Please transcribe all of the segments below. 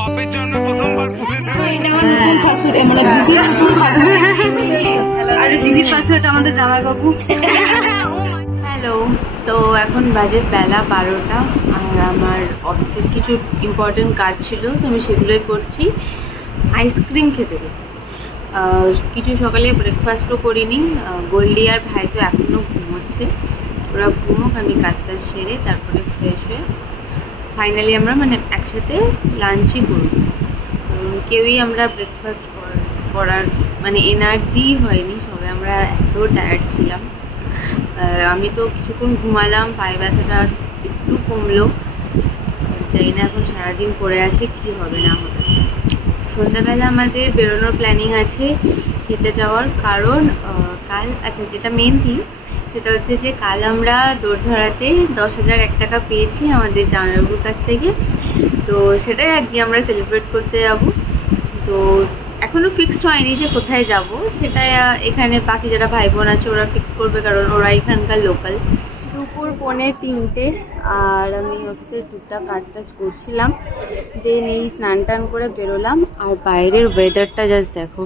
বাপের জন্য প্রথমবার দিদির পাশে ওটা আমাদের জামাইবাবু। হ্যালো, তো এখন বাজে বেলা 12টা আর আমার অফিসের কিছু ইম্পর্টেন্ট কাজ ছিল, তো আমি সেগুলোই করছি। আইসক্রিম খেতে গেছি, কিছু সকালে ব্রেকফাস্টও করিনি। গোল্ডি আর ভাই তো এখনও ঘুমোচ্ছে, ওরা ঘুমোক, আমি কাজটা সেরে তারপরে ফ্রেশ হয়ে ফাইনালি আমরা একসাথে লাঞ্চই করব। কেউই আমরা ব্রেকফাস্ট করার এনার্জি হয়নি, সবাই আমরা এত টায়ার্ড ছিলাম। আমি তো কিছুক্ষণ ঘুমালাম, পায়ে ব্যথাটা একটু কমলো, জানি না এখন সারাদিন পড়ে আছে কি হবে না হবে। সন্ধ্যাবেলা আমাদের বেরোনোর প্ল্যানিং আছে খেতে যাওয়ার, কারণ কাল যেটা মেন থিং সেটা হচ্ছে যে কাল আমরা দৌড়ধরাতে 10,001 টাকা পেয়েছি আমাদের জামাইবাবুর কাছ থেকে, তো সেটাই আজকে আমরা সেলিব্রেট করতে যাব। তো এখনও ফিক্সড হয়নি যে কোথায় যাব, সেটা এখানে বাকি যারা ভাই বোন আছে ওরা ফিক্স করবে, কারণ ওরা এখানকার লোকাল। দুপুর 2:45 আর আমি অফিসের টুকটাক কাজ করছিলাম, দেন এই স্নান টান করে বেরোলাম। আর বাইরের ওয়েদারটা জাস্ট দেখো,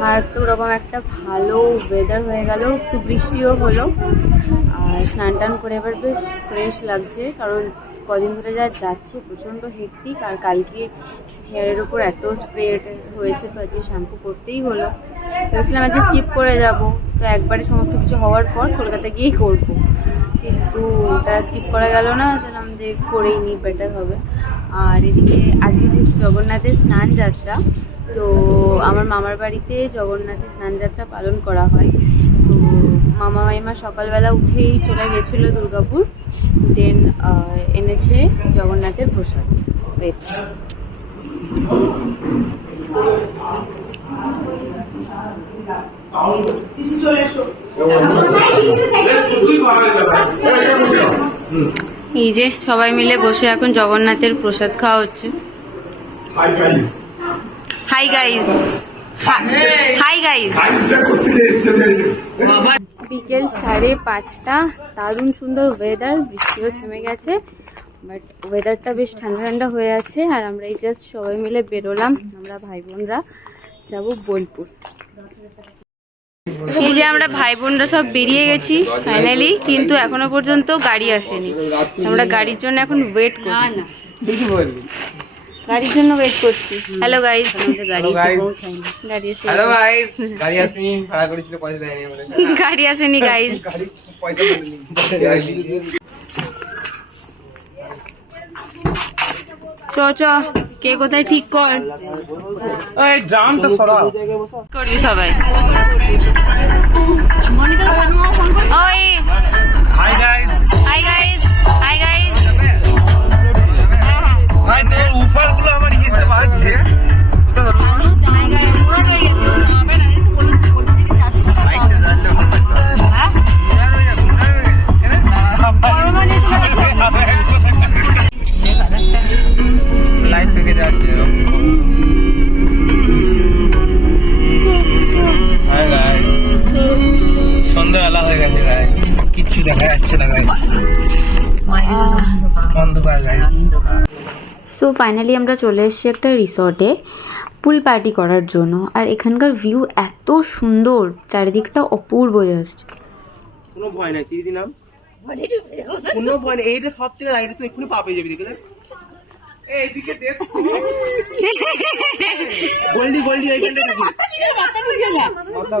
মারাত্মক রকম একটা ভালো ওয়েদার হয়ে গেল, একটু বৃষ্টিও হলো। আর স্নান টান করে এবার বেশ ফ্রেশ লাগছে, কারণ কদিন ধরে যা যাচ্ছে প্রচণ্ড হেক্টিক। আর কালকে হেয়ারের ওপর এত স্প্রে হয়েছে, তো আজকে শ্যাম্পু করতেই হলো। ভেবেছিলাম আজকে স্কিপ করে যাব, তো একবারে সমস্ত কিছু হওয়ার পর কলকাতা গিয়েই করবো, কিন্তু ওটা স্কিপ করা গেল না, বললাম যে করেই নিই, বেটার হবে। আর এদিকে আজকে যেহেতু জগন্নাথের স্নান যাত্রা, তো আমার মামার বাড়িতে জগন্নাথের স্নান যাত্রা পালন করা হয়। তো মামা মাইমা সকালবেলা উঠেই চলে গেছিলো দুর্গাপুর, দেন এনেছে জগন্নাথের প্রসাদ। পেয়েছি এই যে সবাই মিলে বসে এখন জগন্নাথের প্রসাদ খাওয়া হচ্ছে। Hi guys, hi guys. বিকেল 5:30, দারুণ সুন্দর ওয়েদার, বৃষ্টিও থেমে গেছে, বাট ওয়েদারটা বেশ ঠান্ডা ঠান্ডা হয়ে আছে। আর আমরা এই জাস্ট সবাই মিলে বেরোলাম, আমরা ভাই বোনরা যাব বোলপুর। এই যে আমরা ভাই বোনরা সব বেরিয়ে গেছি ফাইনালি, কিন্তু এখনো পর্যন্ত গাড়ি আসেনি। আমরা গাড়ির জন্য এখন ওয়েট করছি, গাড়ির জন্য ওয়েট করছি। হ্যালো গাইস, আমাদের গাড়ি পৌঁছায়নি, গাড়ি এসে হ্যালো গাইস, গাড়ি আসেনি, ভাড়া করেছিল পয়সা দেয়নি বলে গাড়ি আসেনি গাইস, পয়সা দেয়নি। চ কে কোথায় ঠিক কর, এই ড্রামটা সরাও করি সবাই। ওই hi guys, hi guys, hi guys. ভাই তোর উপরগুলো আমার ইয়েতে বাজছে। সন্ধ্যাবেলা হয়ে গেছে গাইস, কিচ্ছু দেখা যাচ্ছে না গাইস, অন্ধকার গাইস। সো ফাইনালি আমরা চলে এসেছি একটা রিসর্টে পুল পার্টি করার জন্য। আর এখানকার ভিউ এত সুন্দর, চারিদিকটা অপূর্ব জাস্ট। কোনো ভয় নাই, দিদি নাম কোনো ভয় নেই, এইটা সব থেকে লাইট তো এক্ষুনি পাবে যাবি, দেখলে এইদিকে দেখ গোল্ডি গোল্ডি এইখানটা নাকি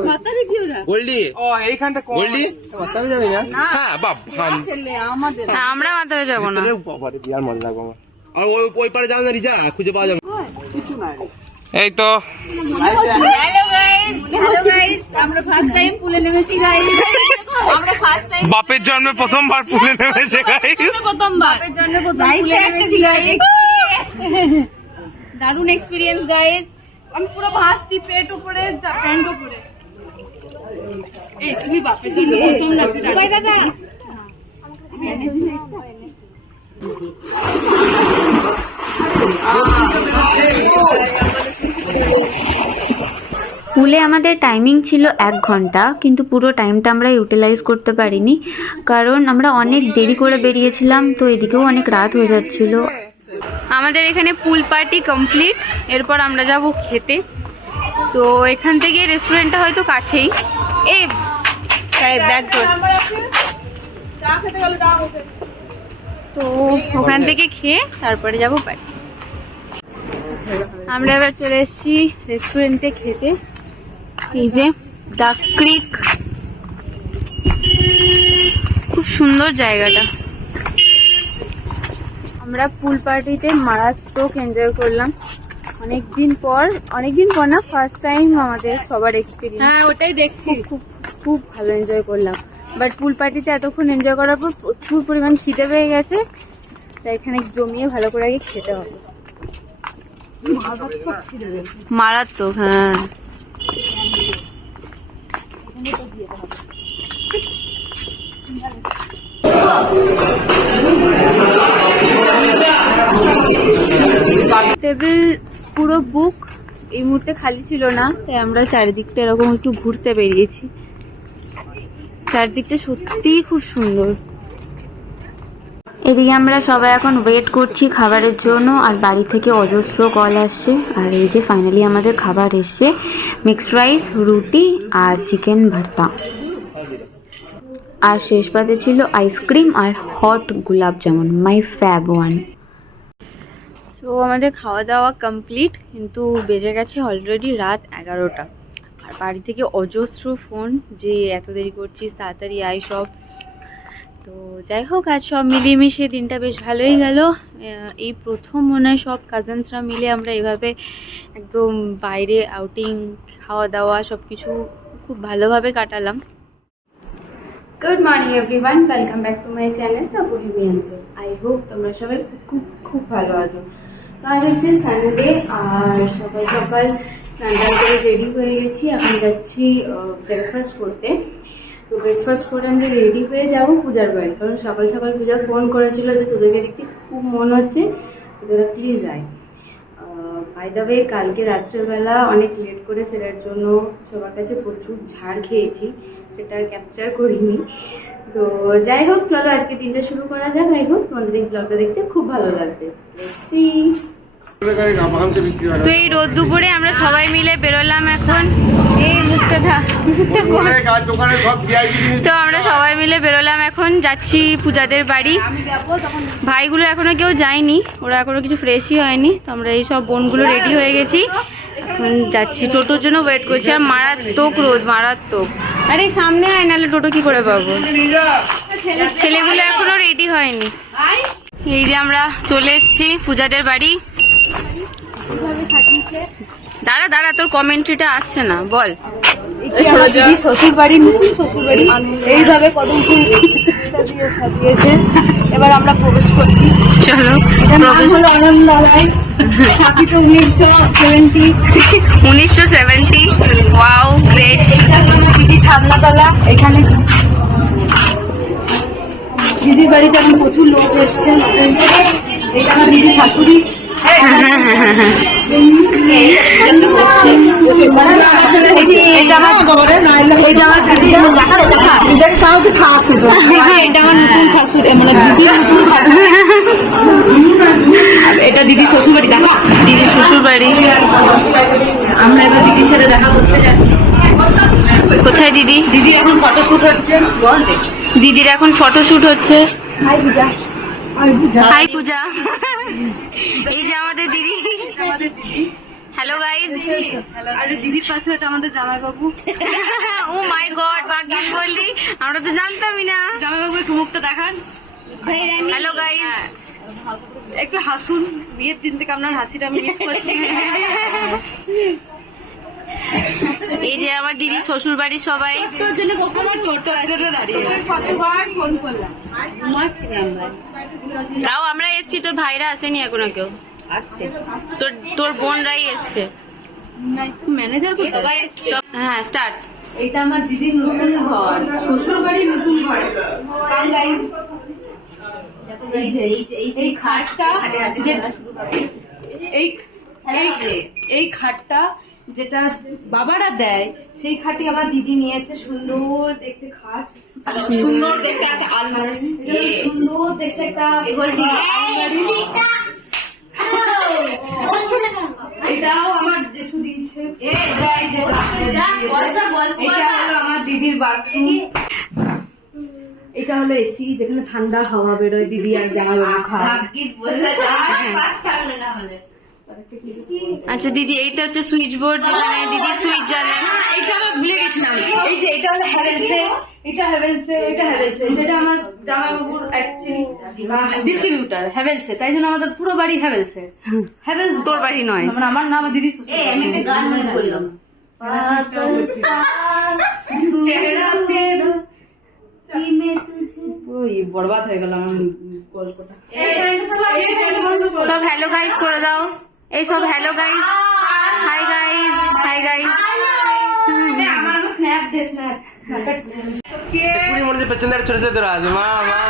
মাথা রেখে ওরা গোল্ডি, ও এইখানটা গোল্ডি মাথা যাবে না। হ্যাঁ বাপ, আমরা মাথায় যাব না, বাবারে বিয়ার মজা লাগবে আমার। আর ওই পারে যাও না, রিজা খুঁজে পাওয়া যাবে কিছু না। এই তো হ্যালো গাইস, হ্যালো গাইস, আমরা ফার্স্ট টাইম পুলে নেমেছি গাইস, আমরা ফার্স্ট টাইম বাপের জন্মে প্রথমবার পুলে নেমেছে গাইস, প্রথমবার বাপের জন্মে প্রথম পুলে নেমেছি গাইস। দারুণ এক্সপেরিয়েন্স গাইস, আমি পুরো ভাসছি, পেট উপরে প্যান্ট উপরে। এই তুমি বাপের জন্য প্রথম না, তুই দাদা পুল পুলে আমাদের টাইমিং ছিল 1 ঘন্টা, কিন্তু পুরো টাইমটা আমরা ইউটিলাইজ করতে পারিনি, কারণ আমরা অনেক দেরি করে বেরিয়েছিলাম, তো এদিকেও অনেক রাত হয়ে যাচ্ছিল। আমাদের এখানে পুল পার্টি কমপ্লিট। এরপর আমরা যাব খেতে। তো এখান থেকে রেস্টুরেন্টটা হয়তো কাছেই। এই ব্যাগ ধর। তো ওখান থেকে খেয়ে তারপরে যাব বাড়ি। আমরা এবার চলে এসেছি রেস্টুরেন্টে খেতে। এই যে ডাক ক্রিক, খুব সুন্দর জায়গাটা। আমরা পুল পার্টিতে মারাত্মক এনজয় করলাম। অনেকদিন পর না, ফার্স্ট টাইম আমাদের সবার এক্সপিরিয়েন্স। হ্যাঁ, ওটাই দেখছি। খুব ভালো এনজয় করলাম। বাট পুল পার্টিতে এতক্ষণ এনজয় করার পর প্রচুর পরিমাণ খিদে পেয়ে গেছে, তাই এখানে জমিয়ে ভালো করে আগে খেতে হবে। মারাত্মক। হ্যাঁ, টেবিল পুরো বুক, এই মুহূর্তে খালি ছিল না, তাই আমরা চারিদিকটা এরকম একটু ঘুরতে বেরিয়েছি। চারদিকটা সত্যিই খুব সুন্দর। এদিকে আমরা সবাই এখন ওয়েট করছি খাবারের জন্য, আর বাড়ি থেকে অজস্র কল আসছে। আর এই যে ফাইনালি আমাদের খাবার এসছে, মিক্সড রাইস, রুটি আর চিকেন ভর্তা, আর শেষ পাতে ছিল আইসক্রিম আর হট গোলাপ জামুন, মাই ফ্যাব ওয়ান। তো আমাদের খাওয়া দাওয়া কমপ্লিট, কিন্তু বেজে গেছে অলরেডি রাত 11টা। আর বাড়ি থেকে অজস্র ফোন যে এত দেরি করছিস, তাড়াতাড়ি আয় সব। তো যাই হোক, আজ সব মিলিয়ে মিশিয়ে দিনটা বেশ ভালোই গেল। এই প্রথম মনে হয় সব কাজিনসরা মিলে আমরা এভাবে একদম বাইরে আউটিং, খাওয়া দাওয়া সব কিছু খুব ভালোভাবে কাটালাম। Good morning everyone, welcome back to my channel the Bohemians. I hope তোমরা সবাই খুব খুব ভালো আছো। তো আজ হচ্ছে সানডে, আর সকাল সকাল স্নান করে রেডি হয়ে গেছি। এখন যাচ্ছি ব্রেকফাস্ট করতে। তো ব্রেকফাস্ট করে আমরা রেডি হয়ে যাব পূজার বাড়ি, কারণ সকাল সকাল পূজা ফোন করেছিল যে তোদেরকে দেখতে খুব মন হচ্ছে, তোরা প্লিজ আয়। বাই দ্য ওয়ে, কালকে রাত্রেবেলা অনেক লেট করে ফেরার জন্য সবার কাছে প্রচুর ঝাড় খেয়েছি, সেটা ক্যাপচার করিনি। তো যাই হোক, চলো আজকে দিনটা শুরু করা যাক। আই হোপ তোমাদের এই ব্লগটা দেখতে খুব ভালো লাগবে। তো এই রোদ দুপুরে আমরা সবাই মিলে বেরোলাম এখন। এই তো আমরা সবাই মিলে বেরোলাম এখন, যাচ্ছি পূজাদের বাড়ি। ভাইগুলো এখনো কেউ যায়নি, ওরা এখনো কিছু ফ্রেশই হয়নি। তো আমরা এই সব বোনগুলো রেডি হয়ে গেছি, এখন যাচ্ছি। টোটোর জন্য ওয়েট করছি। আর মারাত্মক রোদ, মারাত্মক। আরে সামনে আয়, নাহলে টোটো কি করে পাবো। ছেলেগুলো এখনো রেডি হয়নি। এই যে আমরা চলে এসেছি পূজাদের বাড়ি। দাঁড়া দাঁড়া, তোর কমেন্ট্রিটা আসছে না, বল। শ্বশুর বাড়ি, নতুন শ্বশুর বাড়ি, এইভাবে কদম ফুল দিয়ে সাজিয়েছে। এবার আমরা প্রবেশ করছি। চলো, হলো আনন্দরায়, স্থাপিত 1970। Wow, great. দিদি ছাদনাতলা। এখানে দিদির বাড়িতে এখন প্রচুর লোক এসছে। এটা আমার দিদি শাশুড়ি। এটা আমার নতুন শাশুড়ি, মানে দিদির নতুন শাশুড়ি। এটা দিদি শ্বশুর বাড়ি, দেখা দিদি শ্বশুর বাড়ি। আমরা এবার দিদির সাথে দেখা করতে যাচ্ছি। কোথায় দিদি? দিদি এখন ফটোশুট হচ্ছে। দিদির এখন ফটোশুট হচ্ছে। হাই পূজা। হাই পূজা। এই যে আমাদের দিদি। Hello guys. আর দিদির পাশে এটা আমাদের জামাইবাবু। ও মাই গড, ভাগ্যিস বললি, আমরা তো জানতামই না। জামাইবাবু একটু মুখটা দেখান। হ্যালো গাইস, একটু হাসুন। বিয়ের দিন থেকে আপনার হাসিটা আমি মিস করছি। এই যে আমার দিদি শ্বশুর বাড়ি সবাই। তোর জন্য কখনো টোটো জন্য দাঁড়িয়ে কতবার ফোন করলাম, ঘুমাচ্ছিলাম। তাও আমরা এসছি, তোর ভাইরা আসেনি এখনো কেউ। আসছে তোর বোনরাই এসছে। ম্যানেজার কোথায়? হ্যাঁ, স্টার্ট। এটা আমার দিদির নতুন ঘর, শ্বশুর বাড়ির নতুন ঘর। এই খাটটা, এই খাটটা যেটা বাবারা দেয় সেই খাটই আমার দিদি নিয়েছে। সুন্দর দেখতে খাট, সুন্দর দেখতে একটা আলমারি, সুন্দর দেখতে একটা আলমারি। এটাও আমার জেঠু দিয়েছে। এটা হলো আমার দিদির বাথরুম। এটা হলো এসি, যেখানে ঠান্ডা হাওয়া বেরোয়, দিদি আর জামাইবাবু খায়। আচ্ছা দিদি, এইটা হচ্ছে সুইচ বোর্ড, যেখানে দিদি সুইচ জ্বালান। এটা আমি ভুলে গেছিলাম। এই যে এটা হলো হ্যাভেলসে, এটা হ্যাভেলসে, এটা হ্যাভেলসে, যেটা আমার জামাইবাবুর অ্যাকচুয়ালি ডিস্ট্রিবিউটর হ্যাভেলসে, তাই জন্য আমাদের পুরো বাড়ি হ্যাভেলসে। হ্যাভেলস তোর বাড়ি নয়, মানে আমার নাম দিদি বললাম। পুরো বরবাদ হয়ে গেল আমার গল্পটা। সব হ্যালো গাইস করে দাও। এই সব hello guys, hi guys, hi guys. আমার স্ন্যাপ দে, স্ন্যাপ। পুরি মনে হচ্ছে পেছন থেকে ছোট ছোট রাজ মা মা।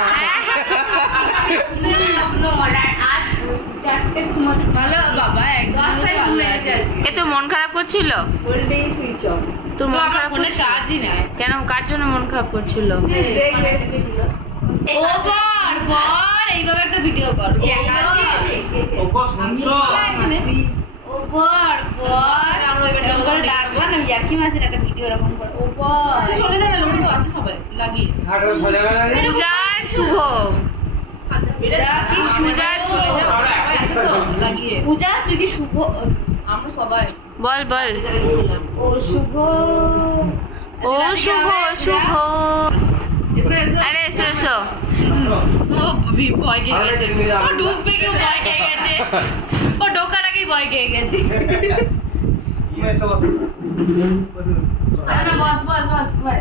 এ তো মন খারাপ করছিল। তোর মন খারাপ কেন? কার জন্য মন খারাপ করছিল? এইভাবে একটা ভিডিও কর। পূজা তুই কি শুভ? আমরা সবাই বল বল। ও শুভ, ও শুভ, শুভ। আরে এসো এসো। ও ভয় খেয়ে গেছে, ও ঢুকবে কেউ ভয় খেয়ে গেছে, ও ঢোকার আগেই ভয় খেয়ে গেছে। বস বস বস ভাই,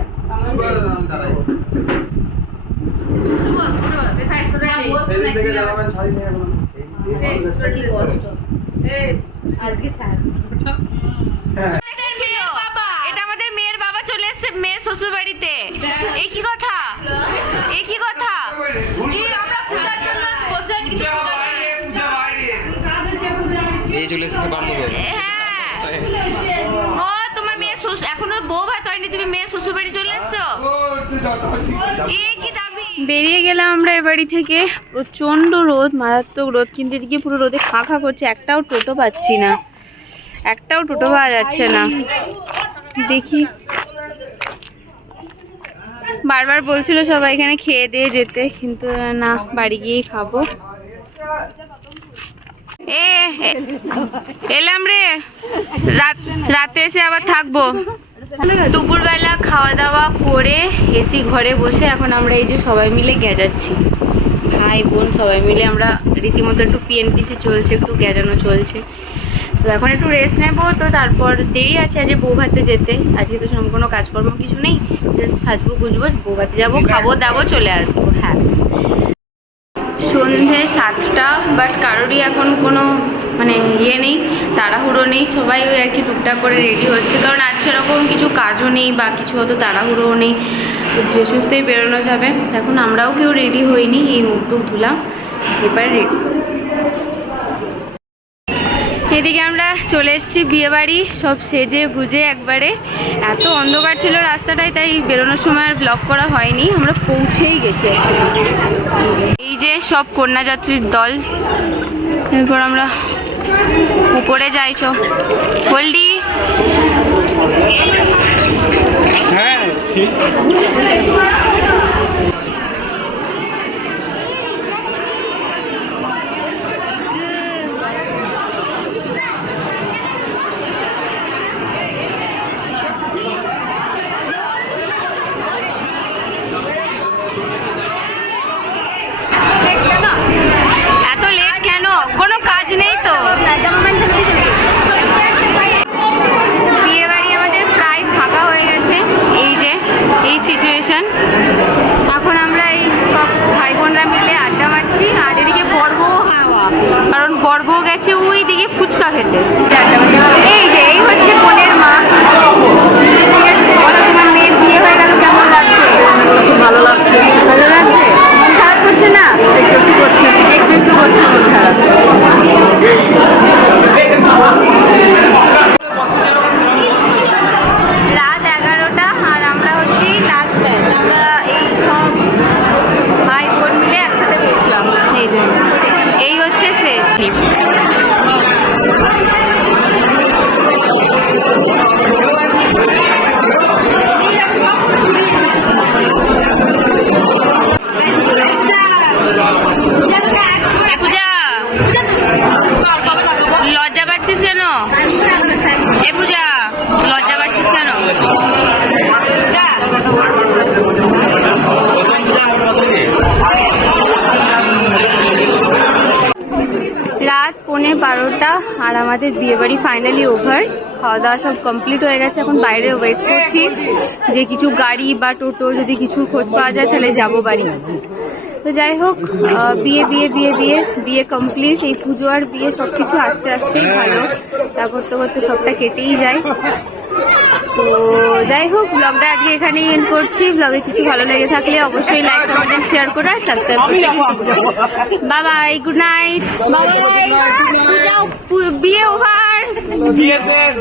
এটা আমাদের মেয়ের বাবা চলে এসছে মেয়ের শ্বশুর বাড়িতে। এই কি কথা, এই কি কথা? আমরা পূজার জন্য বসে আছি, ও তোমার মেয়ের শ্বশুর এখনো বউ ভাত হয়নি, তুমি মেয়ের শ্বশুর বাড়ি চলে এসছো? কি দাবি? বেরিয়ে গেলাম আমরা এ বাড়ি থেকে। প্রচন্ড রোদ, মারাত্মক রোদ, কিন্তু এদিকে পুরো রোদে খা খা করছে। একটাও টোটো পাচ্ছি না, একটাও টোটো পাওয়া যাচ্ছে না। দেখি, বারবার বলছিল সবাই এখানে খেয়ে দিয়ে যেতে, কিন্তু না, বাড়ি গিয়েই খাবো। এলাম রে, রাতে এসে আবার থাকবো। দুপুরবেলা খাওয়া দাওয়া করে এসি ঘরে বসে এখন আমরা এই যে সবাই মিলে গেজাচ্ছি, ভাই বোন সবাই মিলে আমরা রীতিমতো একটু পিএনপিসি চলছে, একটু গেজানো চলছে। তো এখন একটু রেস্ট নেবো, তো তারপর দেরি আছে আজকে বউ ভাতে যেতে। আজকে তো সেরকম কোনো কাজকর্ম কিছু নেই, জাস্ট সাজবো গুজবো, বউ ভাতে যাবো, খাবো দাবো, চলে আসবো। হ্যাঁ, সন্ধে 7টা, বাট কারোরই এখন কোনো মানে ইয়ে নেই, তাড়াহুড়ো নেই। সবাই ওই আর কি টুকটাক করে রেডি হচ্ছে, কারণ আজ সেরকম কিছু কাজও নেই বা কিছু হয়তো তাড়াহুড়োও নেই, তো ধীরে সুস্থেই বেরোনো যাবে। এখন আমরাও কেউ রেডি হইনি, এই মুখ টুক ধুলাম, এবার রেডি। এদিকে আমরা চলে এসেছি বিয়ে বাড়ি, সব সেজে গুজে একবারে। এত অন্ধকার ছিল রাস্তাটায়, তাই বেরোনোর সময় আর ব্লগ করা হয়নি, আমরা পৌঁছেই গেছি। এই যে সব কন্যাযাত্রীর দল, এরপর আমরা উপরে যাই। চ হলদি, হ্যাঁ এত লেট কেন? কোনো কাজ নেই তো? বিয়ে বাড়ি আমাদের প্রায় ফাঁকা হয়ে গেছে, এই যে এই সিচুয়েশন। এখন আমরা এই সব ভাই বোনরা মিলে আড্ডা মারছি, আর এদিকে বর্বও হাওয়া, কারণ বর্বও গেছে ওই দিকে ফুচকা খেতে। এই যে এই হচ্ছে বোনের মা। তোমার মেয়ের বিয়ে হয়ে গেল, কেমন লাগছে? ভালো লাগছে। ভালো লাগছে? মন খারাপ করছে না? একটু একটু করছে, একটু একটু করছে মন খারাপ। আর আমাদের বিয়ে বাড়ি ফাইনালি ওভার। খাওয়া দাওয়া সব কমপ্লিট হয়ে গেছে, এখন বাইরে ওয়েট করছি যে কিছু গাড়ি বা টোটো যদি কিছু খোঁজ পাওয়া যায় তাহলে যাবো বাড়ি। তো যাই হোক, বিয়ে বিয়ে বিয়ে বিয়ে বিয়ে কমপ্লিট। এই পুজো আর বিয়ে সব কিছু আস্তে আস্তেই ভালো, তারপর তো হচ্ছে সবটা কেটেই যায়। তো যাই হোক, ব্লগটা আজকে এখানেই এন্ড করছি। ব্লগে কিছু ভালো লেগে থাকলে অবশ্যই লাইক কমেন্ট শেয়ার করে আর সাবস্ক্রাইব করতে। Bye bye, good night. বিয়ে ওভার। বিয়ে শেষ।